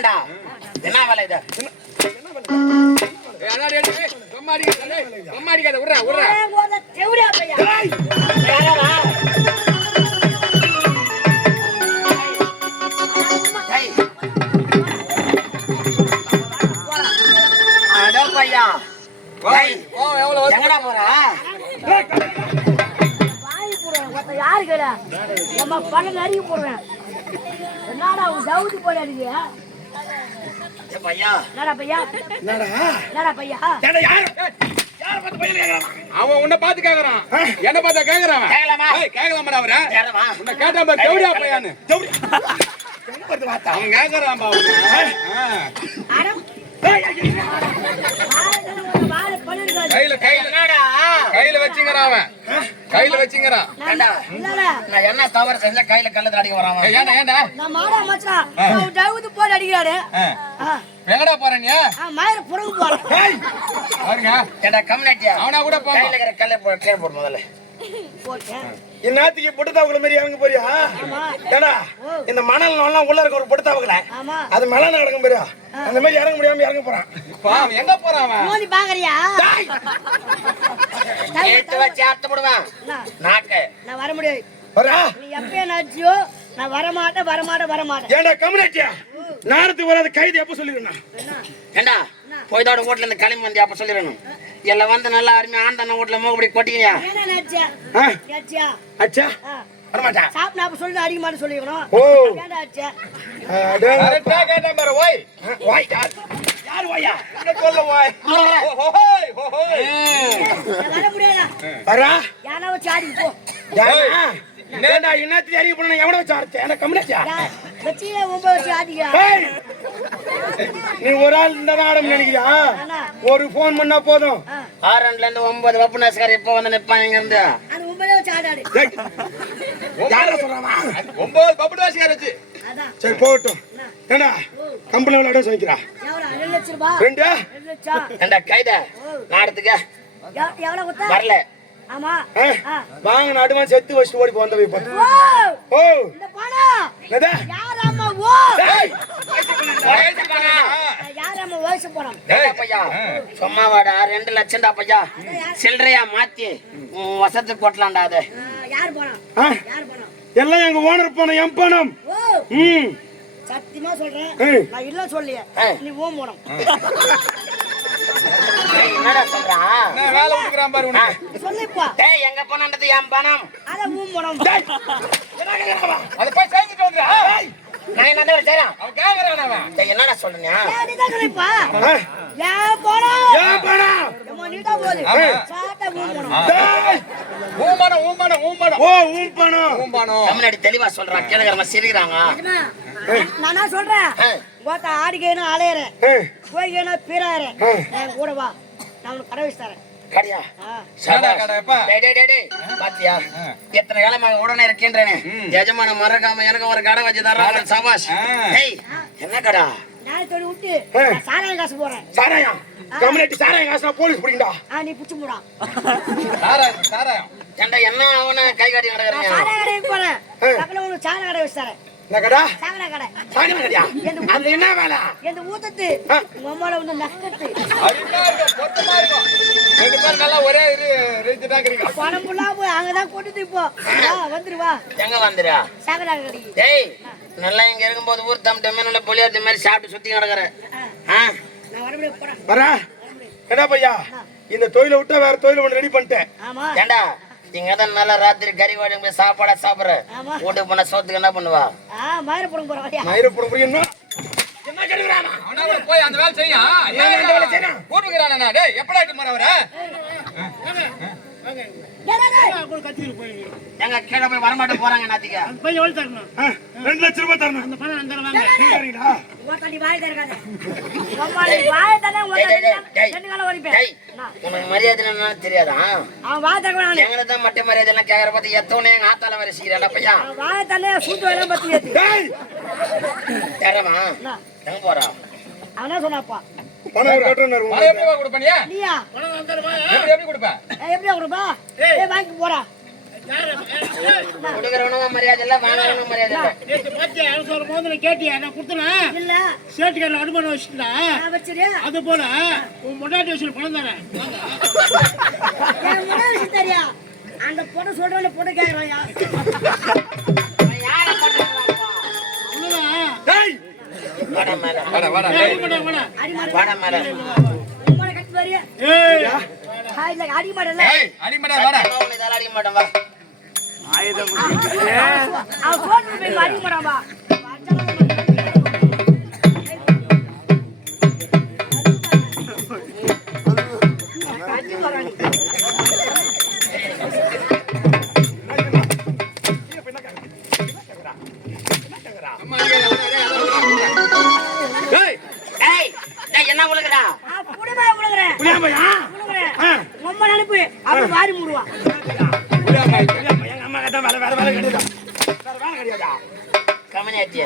ஆமாண்டா. என்ன வேலை இது? எங்கடா போற? யாரு கேட நம்ம பணம் நிறைய போடுவேன். என்னடா தவுதி போட அடிக்கிய? பையா என்னடா பையா? என்னடா பையா? அவன் உன்னை பார்த்து கேக்குறான், என்ன பார்த்தா கேக்குறான். கேட்கலாமா அவரை? உன்னை கேட்டா பாரு, ஜவுடியா பையான்னு அவன் கேக்குறான். கையில வச்சுங்கிறான் அவன், கையில வச்சுங்கிறான். நான் என்ன தவறு செஞ்சா கையில கல்லு அடிக்க வரான்? ஏண்டா ஏண்டா நான் மாடா மச்சான் தவுதி போட அடிக்கிறாரு. எங்கடா போறீங்க? மயிர புறகு போறேன் பாருங்க. ஏண்டா கம்யூனிட்டியா அவனா கூட போங்க. கையில இருக்கிற கல்லை போடு முதல்ல. இந்நாத்துக்கு பொட்டுத்தாவுக்குள்ள மாதிரி இறங்க போறியா? ஏடா இந்த மணல் எல்லாம் உள்ள இருக்க ஒரு பொட்டுத்தாவுக்குல அது மேல நடக்கும் போறியா? அந்த மாதிரி இறங்க முடியாம இறங்க போறான். எங்க போறான் அவன்? மோதி பாக்குறியா? எடுத்து வச்சு அர்த்த போடுவான் நாக்கு. நான் வர முடியாது. வரா நீ எப்ப நாச்சியோ நான் வரமாட்டேன். ஏண்டா கம்யூனிட்டியா நேரத்துக்கு வராத கைது எப்ப சொல்லிருந்தா? ஏண்டா போய்தோட வீட்டுல இருந்து கிளம்பி வந்து அப்ப சொல்லிடணும். எல்லாம் வந்து நல்லா அருமையா ஆண்டான வீட்டுல மூக்கபடி கொட்டிக்கிறியா? அச்சா வரமாட்டா சாப்பிட்டு அப்ப சொல்லி அடிக்க மாட்டேன் சொல்லிக்கணும். ஓ கரெக்டா கேட்டா பாரு. ஓய் ஓய் யார் ஓயா? என்ன சொல்ல ஓய்? ஓய் ஓய் வர முடியாதா? வரா யாரா வச்சு ஆடி போ. யாரா என்னடா இன்னாத்தி அறிய பண்ண எவன வச்சு ஆர்ச்சே? என்ன கம்யூனிட்டியா வெச்சியே 9 வச்சு ஆடியா? ஏய் நீ ஒரு ஆள் இந்த ஆடம் நினைக்கிறியா? ஒரு போன் பண்ணா போதும். 6 ல இருந்து 9 வப்புனஸ்கார் இப்ப வந்து நிப்பாங்க இங்க இருந்து. அது 9 வச்சு ஆடாடி. யார சொல்றாமா? 9 பப்புடாசியார் வச்சு. அதான் சரி போகட்டும். ஏண்டா கம்பள விளையாட சொல்லிக்கிறா? எவ்வளவு 2 லட்சம் ரூபாய்? 2 லட்சம். ஏண்டா கைத நாடத்துக்கு எவ்வளவு கொடுத்தா? வரல. ஆமா வாங்க நடுமா செத்து வச்சு ஓடி போந்த போய் பாத்து. ஓ இந்த பணம் என்னடா? யாரம்மா ஓ? டேய் யாரம்மா வயசு போறோம்? டேய் பையா சும்மா வாடா 2 லட்சம் டா பையா. சில்லறையா மாத்தி வசத்துக்கு போட்டலாம்டா அது. யார் பணம்? யார் பணம்? எல்லாம் எங்க ஓனர் பணம், எம் பணம். ஓ சத்தியமா சொல்றேன் நான் இல்ல சொல்லியே. நீ ஓ போறோம். என்னடா சொல்றா? நான் வேலை கொடுக்குறான் பாரு உனக்கு. சொல்லுப்பா. டேய் எங்க போனது என் பணம். அத ஊ போறோம். என்ன கேக்குறா? அத போய் சேர்ந்துட்டு வந்துடா. நான் என்னடா செய்றேன்? அவன் கேக்குறான் அவன். டேய் என்னடா சொல்றீங்க? நீ தான் சொல்லுப்பா. ஏன் போறோம்? எம் பணம். அம்மா நீடா போடு. சாட்ட ஊ போறோம். டேய் ஊமனம். ஓ ஊம் பணம். ஊமனம். கம்முனடி தெளிவா சொல்றான். கேளுங்கறமா சிரிக்கிறாங்க. நானா சொல்றேன் கோத்த ஆடிக்கேன அலையறேன் போய்கேன பீறாறேன் நான் கூட வா நான் உனக்கு கடை வச்சு தரேன். கடியா கடப்பா. டேய் பாத்தியா எத்தனை காலமா உடனே இருக்கேன்றேனே. எஜமான மறக்காம எனக்கு ஒரு கடை வச்சு தர்றாங்க. சபாஷ். டேய் என்ன கடை? நான் தொடி விட்டு சாராய காசு போறேன். சாராயா கம்யூனிட்டி சாராய காசு போலீஸ் புடிங்கடா. நீ புடிச்சு போடா. சாராயம் ஏண்டா என்ன அவன கை காட்டி நடக்கறீங்க? சாராய கடைக்கு போறேன். பக்கத்துல ஒரு சாராய கடை வச்சு தரேன். என்ன கடை? சாராய கடை. சாராய கடையா? அது என்ன வேலை? இந்த ஊத்தத்து உங்க அம்மால வந்து நக்கத்து அருமையா இருக்கும், பொருத்தமா இருக்கும். 2 பேரும் நல்லா ஒரே ரேஞ்ச் தான் இருக்கீங்க. பணம் புள்ளா போய் அங்கதான் கொண்டுட்டு இப்போ வந்துரு வா. எங்க வந்துரு? சாராய கடைக்கு. டேய் நல்லா இங்க இருக்கும்போது ஊர் தம் டம்மினல புளியாத்தி மாதிரி சாப்பிட்டு சுத்தி நடக்கற. நான் வர முடியாது போறேன். வரா என்ன பையா இந்த தொழிலை விட்டா வேற தொழில் ஒன்று ரெடி பண்ணிட்டேன். ஆமா ஏண்டா இங்க தான் நல்லா ராத்திரி கறி வாடி சாப்பாடா சாப்பிடுற. வீட்டுக்கு போனா சோத்துக்கு என்ன பண்ணுவா? மயிர போடுங்க போற வழியா மயிரப்புறம் புரியணும். என்ன கெடுக்குறானா? அவனா கூட போய் அந்த வேலை செய்யா. என்ன வேலை செய்யணும்? கூட்டுக்குறானா? டேய் எப்படா இட்டு மர வர? எங்க கீழே போய் வரமாட்டேன் போறாங்க நாத்திக்க. 2 லட்சம் ரூபாய் தரணும். அந்த பணம் அந்த வாங்க. சரிடா. உனக்கு மரியாதை என்னன்னு தெரியாதா? எங்களை தான் மட்ட மரியாதை எல்லாம் கேக்குற பார்த்து எத்தவனே எங்க ஆத்தால வர சீக்கிரம் பையா. தரமா எங்க போறா? அவனா சொன்னாப்பா பணம் கட்டணும். எப்படி கொடுப்பனியா? நீயா எப்படி கொடுப்ப? எப்படியா கொடுப்பா? வாங்கி போறா. கொடுக்கறவனும் மரியாதை இல்ல, வாங்குறவனும் மரியாதை இல்ல. நேத்து பாத்தியா அவசர மோதிர கேட்டியா நான் கொடுத்தனா இல்ல சேட்டுக்காரன் அனுமானம் வச்சுட்டா நான் வச்சிரியா அது போல உன் முன்னாடி வச்சு பணம் தானே என் முன்னாடி வச்சு தெரியா அந்த பொண்ணு சொல்றேன் பொண்ணு கேக்குறாயா அவன் யாரை போட்டுறான்ப்பா? அவ்வளவுதான் டேய் வாடா மேல, வாடா வாடா ஏய், டேய். அடி மாட்டா, வாடா. அடிமாடு வாடா மேல. உம்மனை கட்டி வரியா ஏய் இல்ல அடிமாடல ஏய் அடிமடா வாடா. சத்தியமா உன்னை இதெல்லாம் அடிக்க மாட்டேன், வா. அவன் போட்டு போய் அடிமாடாமா அம்மா இங்க டேய் ஏய், டேய், என்ன உலகுடா? புடிமா விழுகிறேன் புளியாம்பையா ரொம்ப நினைப்பு அவன் வாரி மூடுவான் புரியாம எங்க அம்மா கிட்ட வேற கிடையாது வேற வேலை கிடையாதா கம்யூனிட்டி.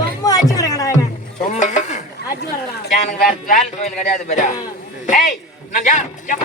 ரொம்ப ஆச்சு வரங்கடா இவன் சும்மா ஆச்சு வரலாம் எனக்கு வேற வேலை தொழில் கிடையாது பாரு. ஏய், நான் எப்ப